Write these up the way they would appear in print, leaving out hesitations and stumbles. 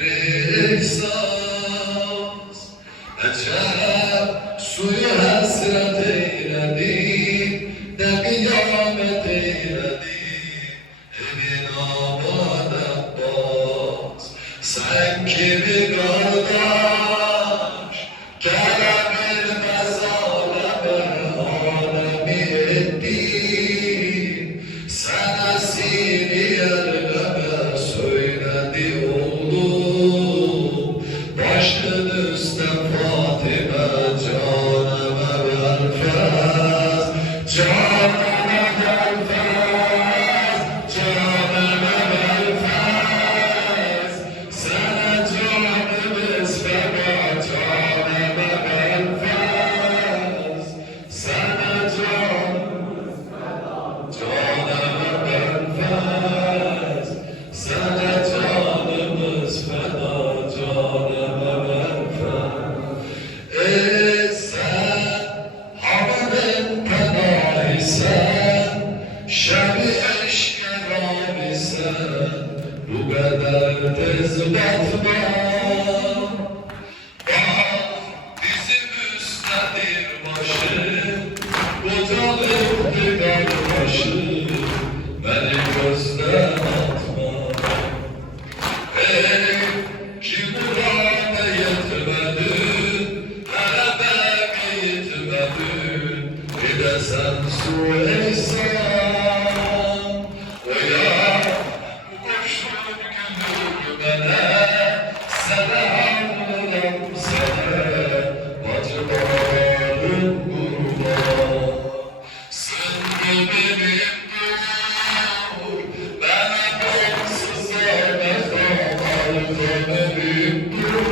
bir ihsas. Ecel suyu hasret eyledi, de kıyamet eyledi. Evin aman Abbas, sen kimi kardeş, gelebilmez aleme, alemi ettin. Sen esiri yerleme, söyledi oğlum. Başın üstte Fatime, canıma verfez, canıma verfez, canıma verfez. Sana canımız feda, canıma verfez. Sana canımız feda, canıma verfez. Sana canımız feda, canıma verfez. Sen Hamid'in fedaysen, şebi eşkerarisen, bu kadar tez batma. Bak bizim üsttedir başı, bocalıktı kardeşi, beni gözden atma. Ki Kur'an'a yetmedin, Arabe'ye yetmedin, bir de sen su eysan. Uyan, bu kuşun gülür bana, selamlarım sana, bacılarım kurban. Sındı benim dur, bana baksıza benim dur.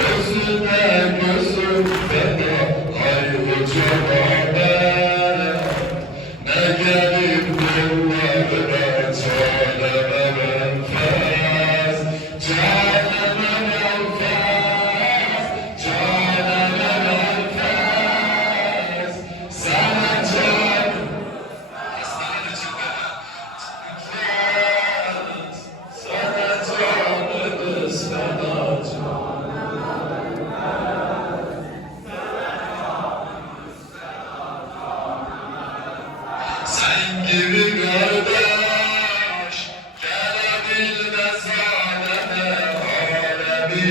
Gözüme gözüm feda, ay hoca haber. Ne gelip yollarına, canıma menfez, canıma menfez, canıma menfez. Sana can, hastanede çıkmaz. Sana canımız feda, sen gibi kardeş, gelebilmez aleme, alemi